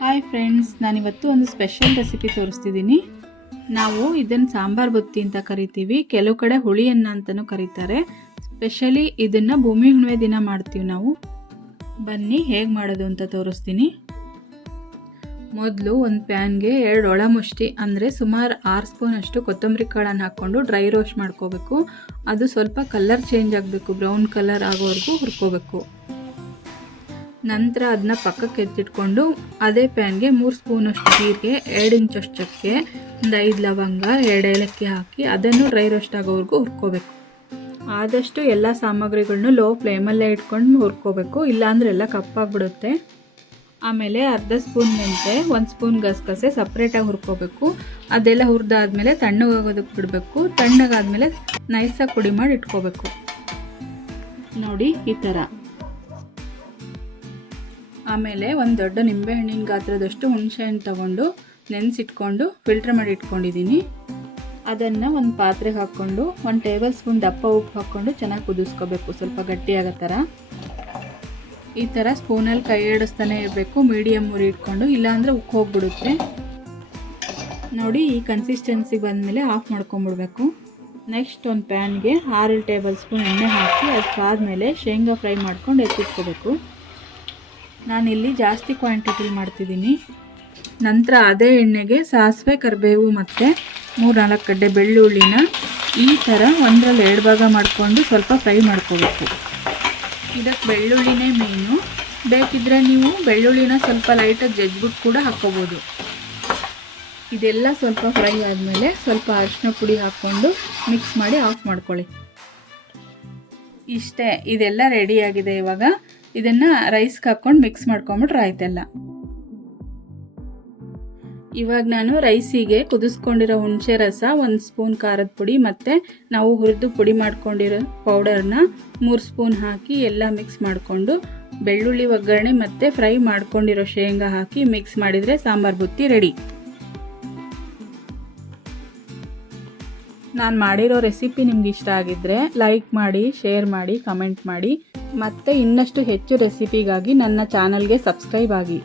Hi friends, ನಾನಿವತ್ತು ಒಂದು special recipe ತೋರಿಸ್ತಿದ್ದೀನಿ. ನಾವು ಇದನ್ನು ಸಾಂಬಾರ್ ಬುತ್ತಿ ಅಂತ ಕರಿತೀವಿ, ಕೆಲವು ಕಡೆ ಹುಳಿಯನ್ನ ಅಂತಲೂ ಕರೀತಾರೆ. ಸ್ಪೆಷಲಿ ಇದನ್ನು ಭೂಮಿ ಹುಣ್ಣಿಮೆ ದಿನ ಮಾಡ್ತೀವಿ ನಾವು. ಬನ್ನಿ ಹೇಗೆ ಮಾಡೋದು ಅಂತ ತೋರಿಸ್ತೀನಿ. ಮೊದಲು ಒಂದು ಪ್ಯಾನ್ಗೆ 2 ಒಳಮುಷ್ಟಿ ಅಂದರೆ ಸುಮಾರು 6 ಸ್ಪೂನ್ ಅಷ್ಟು ಕೊತ್ತಂಬರಿ ಕಾಳನ್ನು ಹಾಕ್ಕೊಂಡು ಡ್ರೈ ರೋಸ್ಟ್ ಮಾಡ್ಕೋಬೇಕು. ಅದು ಸ್ವಲ್ಪ ಕಲರ್ ಚೇಂಜ್ ಆಗಬೇಕು, ಬ್ರೌನ್ ಕಲರ್ ಆಗೋವರೆಗೂ ಹುರ್ಕೋಬೇಕು. ನಂತರ ಅದನ್ನ ಪಕ್ಕಕ್ಕೆ ಎತ್ತಿಟ್ಕೊಂಡು ಅದೇ ಪ್ಯಾನ್ಗೆ 3 ಸ್ಪೂನಷ್ಟು ಜೀರಿಗೆ, 2 ಇಂಚಷ್ಟು ಚಕ್ಕೆ, ಒಂದು 5 ಲವಂಗ, 2 ಏಲಕ್ಕಿ ಹಾಕಿ ಅದನ್ನು ಡ್ರೈ ರೋಸ್ಟ್ ಆಗೋವರೆಗೂ ಹುರ್ಕೋಬೇಕು. ಆದಷ್ಟು ಎಲ್ಲ ಸಾಮಗ್ರಿಗಳನ್ನೂ ಲೋ ಫ್ಲೇಮಲ್ಲೇ ಇಟ್ಕೊಂಡು ಹುರ್ಕೋಬೇಕು, ಇಲ್ಲಾಂದರೆ ಎಲ್ಲ ಕಪ್ಪಾಗ್ಬಿಡುತ್ತೆ. ಆಮೇಲೆ ಅರ್ಧ ಸ್ಪೂನ್ ಮೆಂತೆ, 1 ಸ್ಪೂನ್ ಗಸಗಸೆ ಸಪ್ರೇಟಾಗಿ ಹುರ್ಕೋಬೇಕು. ಅದೆಲ್ಲ ಹುರಿದಾದ್ಮೇಲೆ ತಣ್ಣಗಾಗೋದಕ್ಕೆ ಬಿಡಬೇಕು. ತಣ್ಣಗಾದ್ಮೇಲೆ ನೈಸಾಗಿ ಪುಡಿ ಮಾಡಿ ಇಟ್ಕೋಬೇಕು. ನೋಡಿ ಈ ಥರ. ಆಮೇಲೆ ಒಂದು ದೊಡ್ಡ ನಿಂಬೆಹಣ್ಣಿನ ಗಾತ್ರದಷ್ಟು ಹುಣಸೆಹಣ್ಣು ತೊಗೊಂಡು ನೆನೆಸಿಟ್ಕೊಂಡು ಫಿಲ್ಟ್ರ್ ಮಾಡಿ ಇಟ್ಕೊಂಡಿದ್ದೀನಿ. ಅದನ್ನು ಒಂದು ಪಾತ್ರೆಗೆ ಹಾಕ್ಕೊಂಡು 1 ಟೇಬಲ್ ಸ್ಪೂನ್ ದಪ್ಪ ಉಪ್ಪು ಹಾಕ್ಕೊಂಡು ಚೆನ್ನಾಗಿ ಕುದಿಸ್ಕೋಬೇಕು, ಸ್ವಲ್ಪ ಗಟ್ಟಿಯಾಗೋ ಥರ. ಈ ಥರ ಸ್ಪೂನಲ್ಲಿ ಕೈ ಆಡಿಸ್ತಾನೆ ಇರಬೇಕು, ಮೀಡಿಯಮ್ ಉರಿ ಇಟ್ಕೊಂಡು, ಇಲ್ಲಾಂದರೆ ಉಕ್ಕು ಹೋಗ್ಬಿಡುತ್ತೆ. ನೋಡಿ ಈ ಕನ್ಸಿಸ್ಟೆನ್ಸಿಗೆ ಬಂದಮೇಲೆ ಆಫ್ ಮಾಡ್ಕೊಂಬಿಡ್ಬೇಕು. ನೆಕ್ಸ್ಟ್ ಒಂದು ಪ್ಯಾನ್ಗೆ 6 ಟೇಬಲ್ ಸ್ಪೂನ್ ಎಣ್ಣೆ ಹಾಕಿ ಅದಕ್ಕಾದ್ಮೇಲೆ ಶೇಂಗಾ ಫ್ರೈ ಮಾಡ್ಕೊಂಡು ಎತ್ತಿಟ್ಕೋಬೇಕು. ನಾನಿಲ್ಲಿ ಜಾಸ್ತಿ ಕ್ವಾಂಟಿಟಿಲಿ ಮಾಡ್ತಿದ್ದೀನಿ. ನಂತರ ಅದೇ ಎಣ್ಣೆಗೆ ಸಾಸಿವೆ, ಕರಿಬೇವು ಮತ್ತು 3-4 ಗಡ್ಡೆ ಬೆಳ್ಳುಳ್ಳಿನ ಈ ಥರ 1ರಲ್ಲಿ 2 ಭಾಗ ಮಾಡಿಕೊಂಡು ಸ್ವಲ್ಪ ಫ್ರೈ ಮಾಡ್ಕೋಬೇಕು. ಇದಕ್ಕೆ ಬೆಳ್ಳುಳ್ಳಿನೇ ಮೇನು. ಬೇಕಿದ್ದರೆ ನೀವು ಬೆಳ್ಳುಳ್ಳಿನ ಸ್ವಲ್ಪ ಲೈಟಾಗಿ ಜಜ್ಜಿಬಿಟ್ಟು ಕೂಡ ಹಾಕ್ಕೋಬೋದು. ಇದೆಲ್ಲ ಸ್ವಲ್ಪ ಫ್ರೈ ಆದಮೇಲೆ ಸ್ವಲ್ಪ ಅರಿಶಿನ ಪುಡಿ ಹಾಕ್ಕೊಂಡು ಮಿಕ್ಸ್ ಮಾಡಿ ಆಫ್ ಮಾಡ್ಕೊಳ್ಳಿ. ಇಷ್ಟೇ, ಇದೆಲ್ಲ ರೆಡಿಯಾಗಿದೆ. ಇವಾಗ ಇದನ್ನು ರೈಸ್ಗೆ ಹಾಕ್ಕೊಂಡು ಮಿಕ್ಸ್ ಮಾಡ್ಕೊಂಬಿಟ್ರೆ ಆಯ್ತೆಲ್ಲ. ಇವಾಗ ನಾನು ರೈಸಿಗೆ ಕುದಿಸ್ಕೊಂಡಿರೋ ಹುಣಸೆ ರಸ, 1 ಸ್ಪೂನ್ ಖಾರದ ಪುಡಿ ಮತ್ತು ನಾವು ಹುರಿದು ಪುಡಿ ಮಾಡ್ಕೊಂಡಿರೋ ಪೌಡರ್ನ 3 ಸ್ಪೂನ್ ಹಾಕಿ ಎಲ್ಲ ಮಿಕ್ಸ್ ಮಾಡಿಕೊಂಡು ಬೆಳ್ಳುಳ್ಳಿ ಒಗ್ಗರಣೆ ಮತ್ತು ಫ್ರೈ ಮಾಡ್ಕೊಂಡಿರೋ ಶೇಂಗಾ ಹಾಕಿ ಮಿಕ್ಸ್ ಮಾಡಿದರೆ ಸಾಂಬಾರ್ ಬುತ್ತಿ ರೆಡಿ. ನಾನು ಮಾಡಿರೋ ರೆಸಿಪಿ ನಿಮ್ಗೆ ಇಷ್ಟ ಆಗಿದ್ದರೆ ಲೈಕ್ ಮಾಡಿ, ಶೇರ್ ಮಾಡಿ, ಕಮೆಂಟ್ ಮಾಡಿ. ಮತ್ತು ಇನ್ನಷ್ಟು ಹೆಚ್ಚು ರೆಸಿಪಿಗಾಗಿ ನನ್ನ ಚಾನಲ್ಗೆ ಸಬ್ಸ್ಕ್ರೈಬ್ ಆಗಿ.